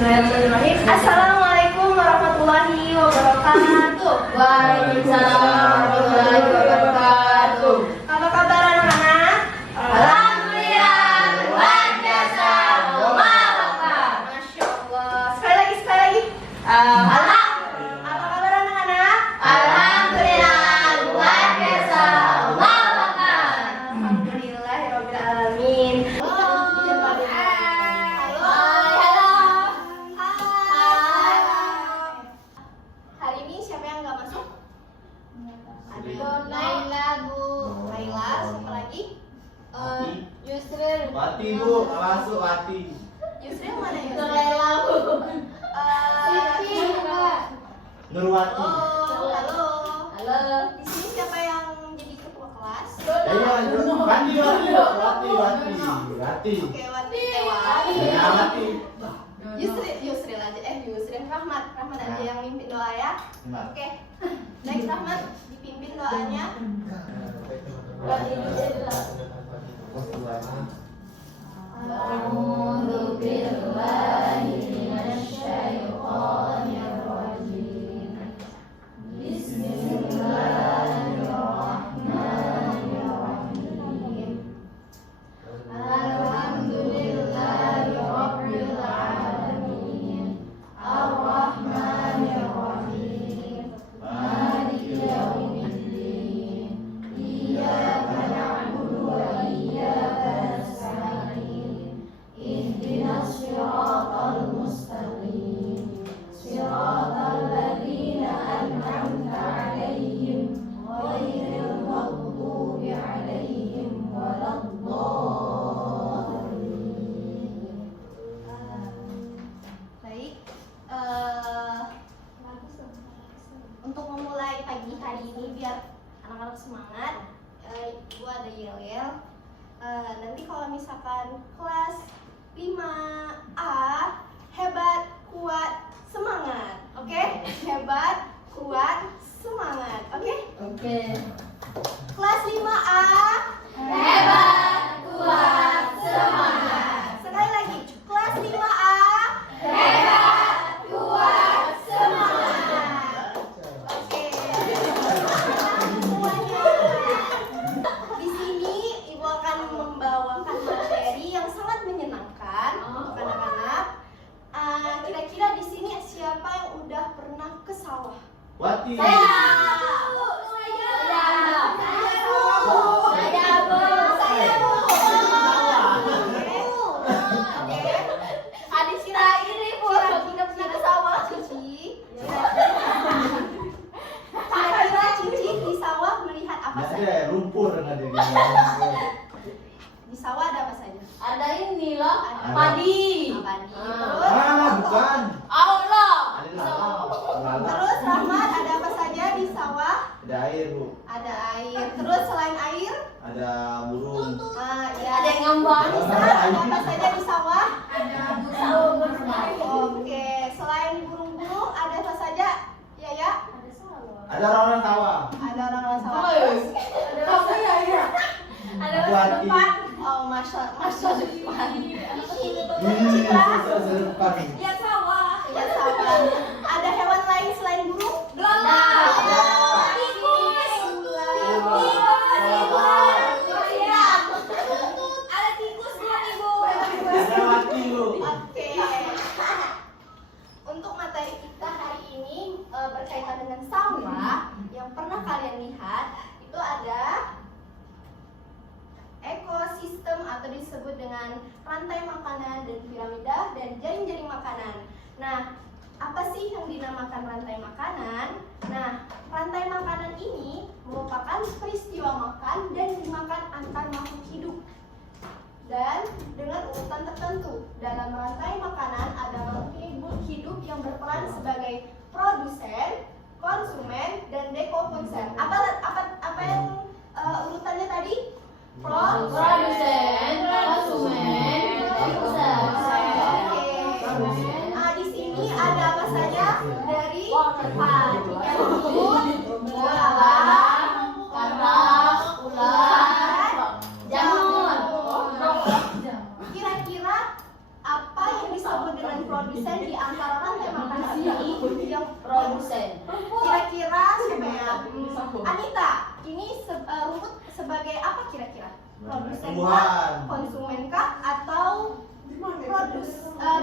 Bismillahirrahmanirrahim. Assalamualaikum warahmatullahi wabarakatuh. Waalaikumsalam warahmatullahi wabarakatuh. Apa kabar anak-anak? Alhamdulillah, luar biasa. Masya Allah. Sekali lagi. Apa kabar anak-anak? Alhamdulillah, luar biasa. Alhamdulillahirabbil alamin. Hari ini siapa yang nggak masuk? Laila, Bu. Laila, siapa lagi? Yusril. Wati Bu, masuk Wati. Yusril mana ya? Laila, Bu. Nurwati. Oh, halo. Halo. Di sini siapa yang jadi ketua kelas? Wati. Oke, Wati. Ya, Wati. Yusril aja. Yusril. Rahmat aja yang mimpin doa ya. Oke. Baik, Rahmat dipimpin doanya. A'udzu billahi minasyaitonir rajim. Bismillahirrahmanirrahim. Alhamdulillahirabbil alamin. Arrahmanirrahim. Maliki yaumiddin. Iyyaka na'budu wa iyyaka nasta'in. Ihdinas siratal mustaqim. Siratal ladzina an'amta 'alaihim ghairil maghdubi 'alaihim waladdallin. Baik. Untuk memulai pagi hari ini biar anak-anak semangat, Ibu ada yel-yel. Nanti kalau misalkan kelas 5A hebat, kuat, semangat. Oke? Hebat, kuat, semangat. Oke? Oke. Kelas 5A Hebat, kuat, semangat. sekali lagi. Kelas 5A Hebat, kuat, semangat. Oke. Semuanya. Di sini Ibu akan membawakan materi yang sangat menyenangkan untuk anak-anak. Kira-kira di sini siapa yang udah pernah ke sawah? Wati. Oke. Adik kita ini tidak pernah ke sawah, Cici. Kira-kira Cici di sawah melihat apa Nggak saja? ada lumpur nggak ada. Di sawah ada apa saja? Ada ini loh, Ada. padi. Padi. Bukan. Allah. Ada lalat. Terus Rahmat, ada apa saja di sawah? Ada air Bu. Ada air. Terus selain air, Ada burung. ya. Ada yang ngambang. Anissa, ada apa saja di sawah? Sahur. Oke, selain burung-burung ada apa saja? Ya ya. Ada orang-orang sawah. Ada orang-orang sawah. Terus? Terus? Ada Aku masa hati. depan. Oh, masa depan. Depan. Ya sawah. Ya sawah. Ada hewan lain selain burung? Ada. Tikus. Ada tikus bukan Ibu? Ada Wati Bu. Oke. Untuk materi kita hari ini berkaitan dengan sawah. Yang pernah kalian lihat itu ada ekosistem atau disebut dengan rantai makanan dan piramida dan jaring-jaring makanan. Nah, apa sih yang dinamakan rantai makanan? Nah, rantai makanan ini merupakan peristiwa makan dan dimakan antar makhluk hidup. Dan dengan urutan tertentu. Dalam rantai makanan ada makhluk hidup yang berperan sebagai produsen, konsumen, dan dekomposer. Apa yang urutannya tadi? Produsen, konsumen, dekomposer. Oke. Di sini ada apa saja dari Waterpark. rumput, Belalang, katak, ular, jamur. Kira-kira apa yang disebut dengan produsen di antara rantai makanan ini yang Produsen. kira-kira siapa ya? Anita, ini rumput sebagai apa kira-kira? Produsen kah? Tumbuhan. Konsumen kah? Atau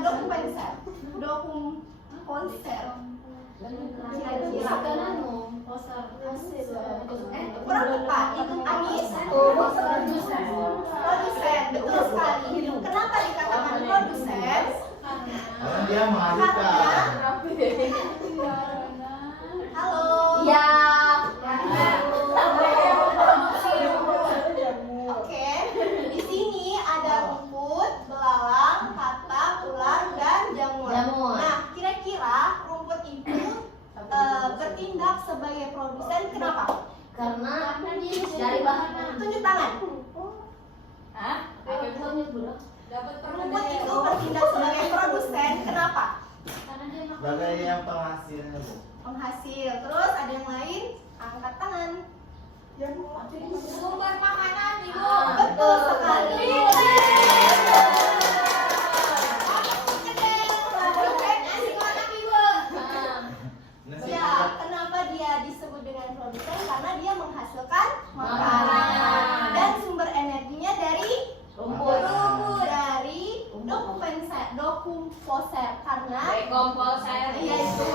dokumenser? Dokumenser. Kira-kira. Kurang tepat, itu Anis. Produsen, betul sekali. Kenapa dikatakan produsen? Karena dia menghasilkan. Halo. Ya. Oke, di sini ada rumput, belalang, katak, ular, dan jamur. Jamur. Nah, kira-kira rumput itu bertindak sebagai produsen kenapa? Karena dari bahan. Tunjuk tangan. Hah? Rumput itu bertindak sebagai produsen kenapa? Sebagai yang penghasilnya, Bu. Penghasil. Terus ada yang lain? Angkat tangan. Sumber makanan, Ibu. Betul sekali. Nasi Ya, uduk. kenapa dia disebut dengan produsen? Karena dia menghasilkan Makanan. makanan dan sumber energinya dari Rumput. dari dekomposer karena Dekomposer. iya itu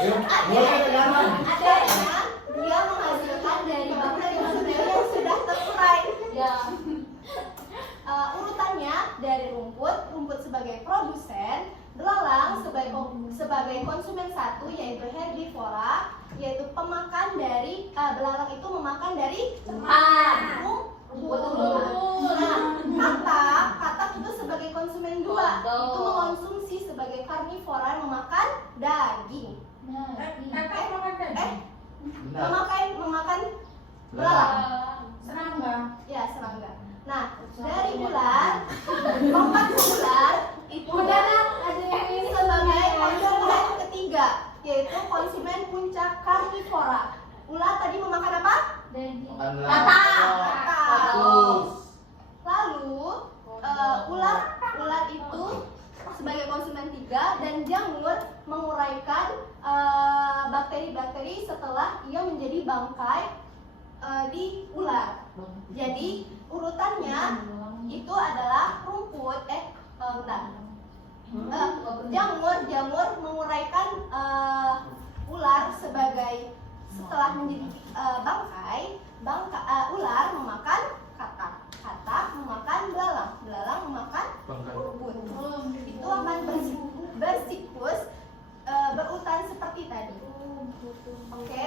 Yuk, mulai sekarang. adanya dia menghasilkan dari bakteri-bakteri yang sudah terurai. Ya. Urutannya dari rumput sebagai produsen, belalang sebagai konsumen satu yaitu herbivora, yaitu pemakan dari belalang itu memakan dari rumput. Nah, katak itu sebagai konsumen dua, Betul. itu mengonsumsi sebagai karnivora memakan daging. Benar. Memakan belalang. Ya, serangga. Nah, dari ular, keempat ular itu sebagai konsumen ketiga, yaitu konsumen puncak karnivora. Ular tadi memakan apa? Makan Katak. Terus. Lalu ular itu sebagai konsumen tiga dan jamur menguraikan bakteri-bakteri setelah ia menjadi bangkai di ular. Jadi urutannya itu adalah rumput jamur menguraikan ular sebagai setelah menjadi bangkai ular memakan katak memakan belalang memakan rumput. Itu akan bersiklus berurutan seperti tadi. Oke?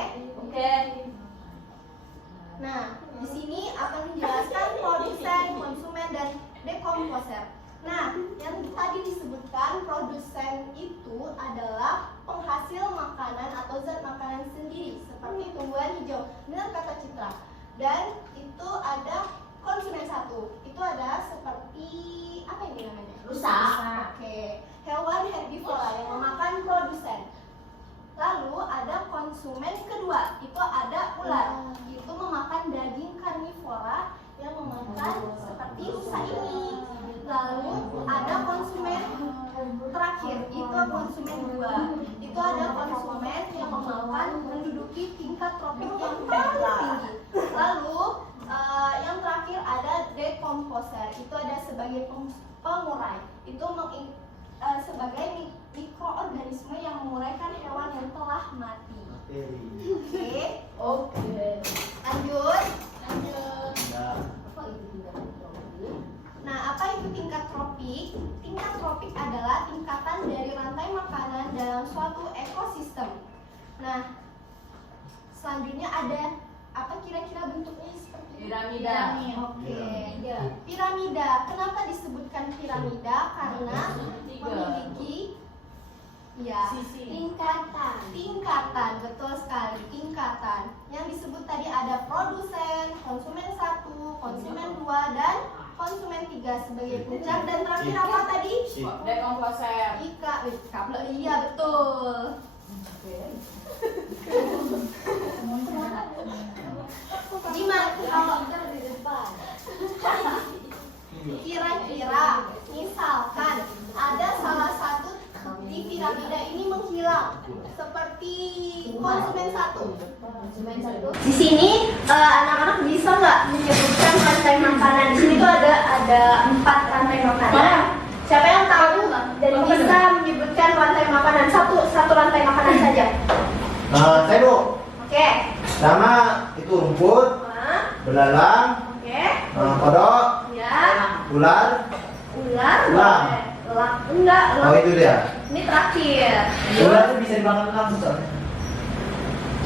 Nah, di sini akan menjelaskan produsen, konsumen, dan dekomposer. Nah, yang tadi disebutkan produsen itu adalah penghasil makanan atau zat makanan sendiri seperti tumbuhan hijau. Benar kata Citra. Dan itu ada konsumen satu. Itu ada seperti apa ini namanya? Rusa. Oke. Hewan herbivora yang memakan produsen. Lalu ada konsumen kedua, itu ada ular. Itu memakan daging karnivora yang memakan seperti rusa ini. Lalu ada konsumen terakhir, itu konsumen dua. Itu ada konsumen yang memakan menduduki tingkat tropik yang paling tinggi. Lalu yang terakhir ada dekomposer, itu ada sebagai pengurai. Itu sebagai mikroorganisme yang menguraikan hewan yang telah mati. Oke. Lanjut. Nah, apa itu tingkat tropik? Tingkat tropik adalah tingkatan dari rantai makanan dalam suatu ekosistem. Nah, selanjutnya ada apa kira-kira bentuknya seperti Piramida. Oke. Piramida. Kenapa disebutkan piramida? Karena memiliki tingkatan, betul sekali, tingkatan. Yang disebut tadi ada produsen, konsumen satu, konsumen dua, dan konsumen tiga sebagai puncak. Dan terakhir apa tadi? Dekomposer. Iya betul. Gimana kalau Kira-kira misalkan ada salah satu di piramida ini menghilang seperti konsumen satu. Di sini anak-anak bisa nggak menyebutkan rantai makanan? Di sini tuh ada 4 rantai makanan. Siapa yang tahu dan bisa menyebutkan rantai makanan? Satu rantai makanan saja. Saya Bu. Oke. Sama itu rumput, belalang, Oke. kodok, Ya. ular. Ular. Elang. Elang. Enggak. Elang. Oh itu dia. Ini terakhir. Ular itu bisa dimakan langsung soalnya.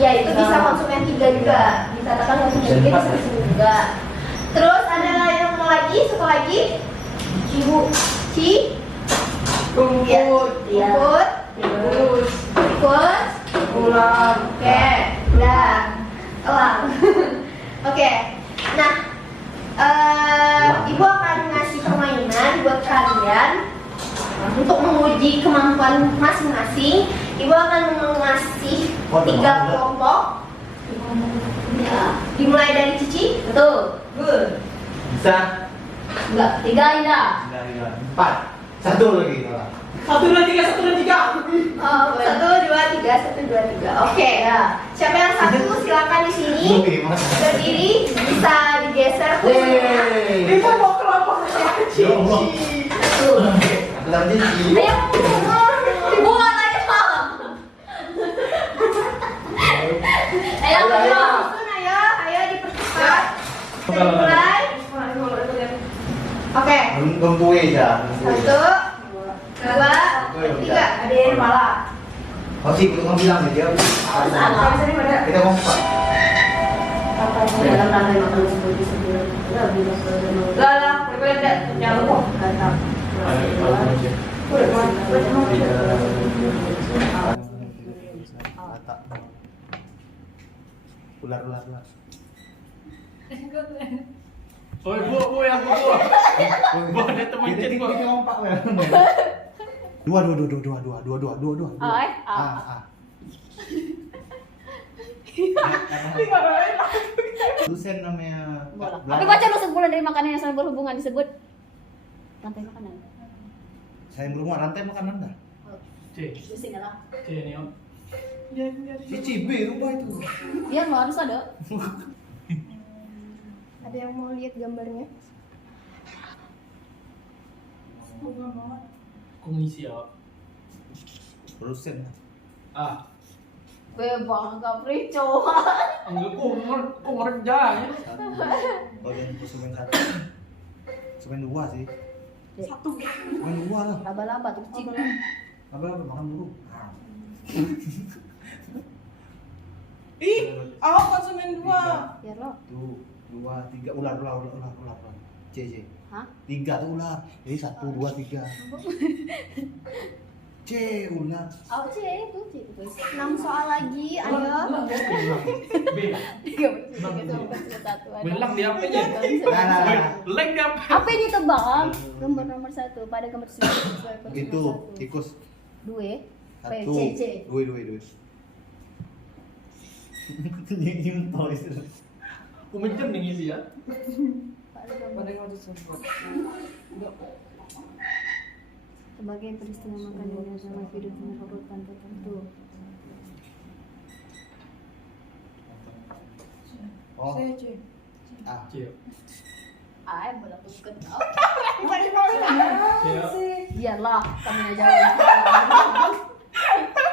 Ya itu bisa konsumen 3 juga. Dikatakan konsumen 3 bisa di sini juga. Terus ada yang mau lagi, satu lagi. Ibu Ci. Rumput. Iya. Rumput. Terus. Tikus. Ular. Oke. Udah. Elang. Oke. Nah, ibu akan ngasih permainan buat kalian untuk menguji kemampuan masing-masing. Ibu akan mengasih 3 kelompok. Ya. Dimulai dari Cici. Betul. Good. Bisa. Enggak, 3 Ida. 4. 1 lagi. 1, 2, 3, 1, 2, 3. Oh, 1, 2, 3, 1, 2, 3. Oke. Ya. Siapa yang satu silakan di sini. Oke, makasih. Berdiri, bisa digeser kursinya. Yeay. Kita mau kelompok saya Ya Allah. Tuh. Aku tadi Cici. Ayo, ibu nggak tanya salah. Ayo, ayo. Susun, ayo dipercepat. Kita dimulai. Oke, Gempui ya. 1, 2, 3. Ada yang malah. Oh sih, kamu bilang sih dia. Kita kompak. Dalam rantai makanan seperti sebelum. Lah, berbeda. Jangan lupa. Ular. Oi, bu, yang bu. Bu, ada teman chat, Bu. Kita kompak ya. Dua. Ay, Dosen namanya. Tapi baca lu sebulan dari makanan yang saling berhubungan disebut rantai makanan. Saya belum rantai makanan dah. C, Pusing lah. C nih, Om. Cici B rubah itu. Iya lo harus ada. Ada yang mau lihat gambarnya? Komisi ya. Dosen. Ah, Bebang capricho. enggak kok ngerja ya. Oh yang konsumen 1. Konsumen 2 sih. Konsumen 2 lah. Laba-laba tuh kecil. Apa makan dulu. Ih, awak konsumen 2. Ya lo. 1, 2, 3 ular. C. Hah? 3 tuh ular. Jadi 1, 2, 3. C ular. Oh C itu C itu. 6 soal lagi, ayo. B. 3 Belang di HP-nya. Nah. Belang di HP. Apa ini tebak? Gambar nomor 1 pada gambar sesuai per Itu nomor 1. tikus. 2 1. C. 2. Nyium itu. Aku minjem nih ngisi ya. Pada gambar sebagai peristiwa makanan yang sama hidup dengan urutan tertentu. Oh. C. Ah. C. Ay, bola tuh kau. C. Biarlah kami yang jawab.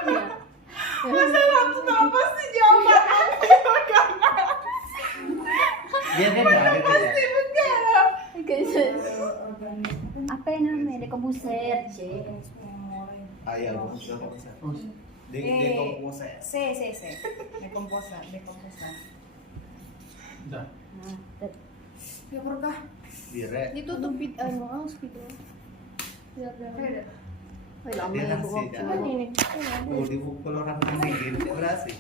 Iya. Masalah kenapa sih jawaban Dia enggak. Guys, apa yang namanya dekomposer C? Ayo, dekomposer. C. Dekomposa. Dah. Nah, Ya berkah. Direk. Ditutup mouse gitu. Biar woi lama Dia ya nasi, bu. jangan. ini. Oh, dipukul orang ini gitu berhasil.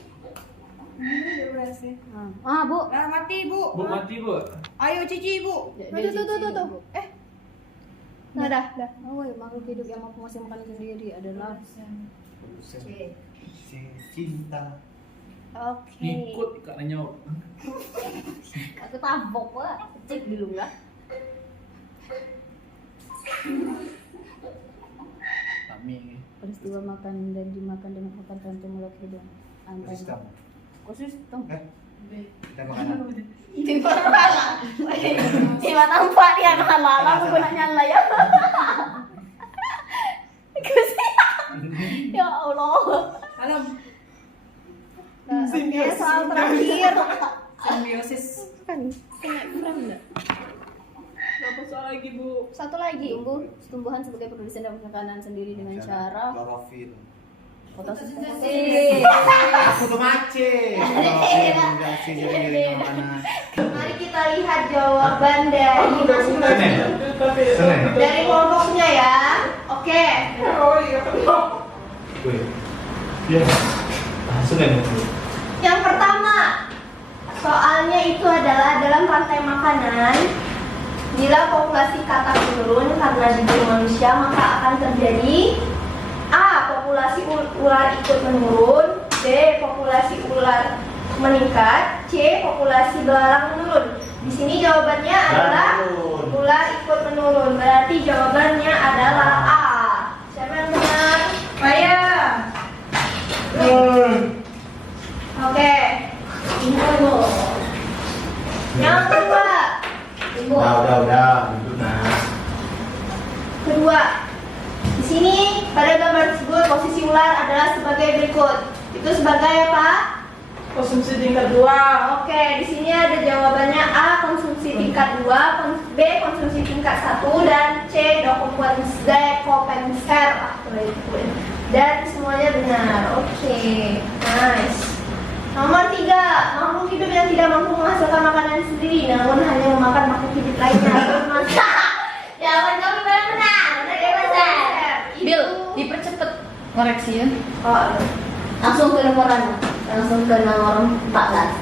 Ini berhasil. Bu. Nah, mati, Bu. Bu mati, Bu. Ayo Cici, Bu. Tuh. Nah, dah. Oh, makhluk hidup yang mampu masih makan sendiri adalah C. Cinta. Oke. Ngikut katanya. Aku tabok lah. Cek dulu ya. Kami. Peristiwa makan dan dimakan dengan makan rantai mulut hidung. Persis Antara. kamu. Khusus tuh. Kita makanan. Di mana? Di mana nampak dia lala menggunakan layar. Ya Allah. Alam. Oke, soal terakhir. Simbiosis. Kan kena kurang enggak? Berapa soal lagi, Bu? Satu lagi. Tumbuhan sebagai produsen dan makanan sendiri dengan cara Klorofil. fotosintesis. Aku tuh mace. Klorofil jadi makanan. Mari kita lihat jawaban dari masing-masing. Dari kelompoknya ya. Oke. Ya. Senin. Yang pertama, soalnya itu adalah dalam rantai makanan. Bila populasi katak menurun karena digigit manusia, maka akan terjadi A. Populasi ular ikut menurun. B. Populasi ular meningkat. C. Populasi belalang menurun. Di sini jawabannya adalah ular ikut menurun. Berarti jawabannya adalah A. Siapa yang benar? Saya. Oke. Yang kedua. Udah. Itu nah. Kedua. Di sini pada gambar tersebut posisi ular adalah sebagai berikut. Itu sebagai apa? Konsumsi tingkat 2. Oke, di sini ada jawabannya A. Konsumsi tingkat 2, B. Konsumsi tingkat 1, dan C. Dekompenser. Dan semuanya benar. Oke, nice. Nomor 3, makhluk hidup yang tidak mampu menghasilkan makanan sendiri, namun hanya memakan makhluk hidup lainnya. Jawaban kami benar. Bil, dipercepat koreksi ya. Oh, Langsung ke nomoran. Langsung ke nomor 14.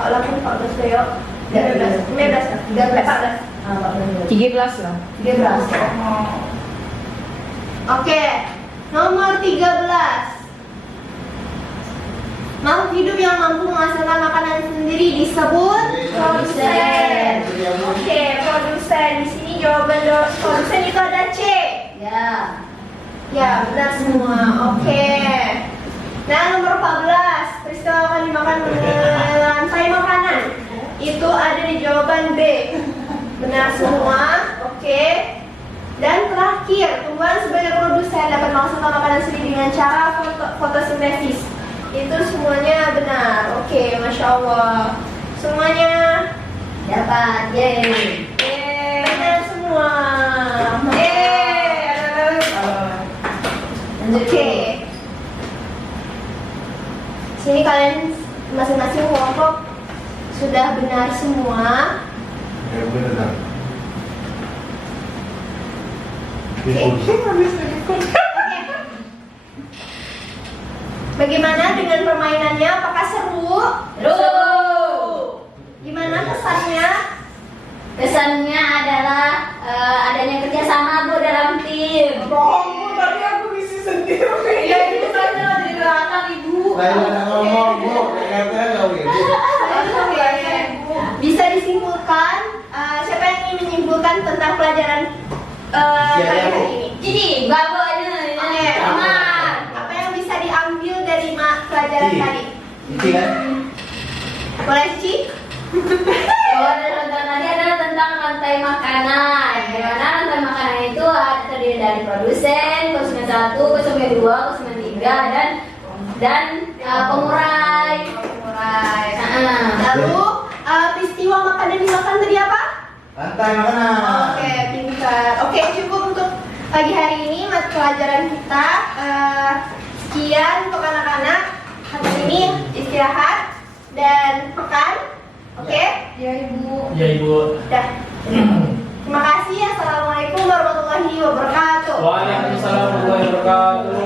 oh, 14 Beo. 15, 14. 13 lah. 13. Oke, nomor 13. Makhluk hidup yang mampu menghasilkan makanan sendiri disebut produsen. Oke, produsen. Di sini jawaban produsen itu ada C. Ya. Ya, benar semua. Oke. Nah, nomor 14. Peristiwa akan dimakan rantai makanan. Itu ada di jawaban B. Benar semua. Oke. Dan terakhir, tumbuhan sebagai produsen dapat menghasilkan makanan sendiri dengan cara fotosintesis. Itu semuanya benar. Oke, Masya Allah. Semuanya Dapat. Yeay. benar semua. Oke. Sini kalian masing-masing kelompok sudah benar semua. Bagaimana dengan permainannya? Apakah seru? Seru. Gimana kesannya? Kesannya adalah adanya kerjasama Bu dalam tim. Bohong, Bu. Tadi aku ngisi sendiri. Ya itu saja di belakang Ibu. Oke. Bisa disimpulkan. Siapa yang ingin menyimpulkan tentang pelajaran kali hari ini? Jadi, babu aja. Oke, aman. Apa yang bisa diambil dari pelajaran tadi? Boleh Cici? Tadi adalah tentang rantai makanan. Di mana rantai makanan itu terdiri dari produsen, konsumen 1, konsumen 2, konsumen 3, dan pengurai. Pengurai. Lalu peristiwa makan dan dimakan tadi apa? Rantai makanan. Oke, pintar. Oke, cukup untuk pagi hari ini mata pelajaran kita. Sekian untuk anak-anak. Hari ini istirahat dan makan. Oke? Ya, Ibu. Ya Ibu. Dah. Terima kasih. Assalamualaikum warahmatullahi wabarakatuh. Waalaikumsalam warahmatullahi wabarakatuh.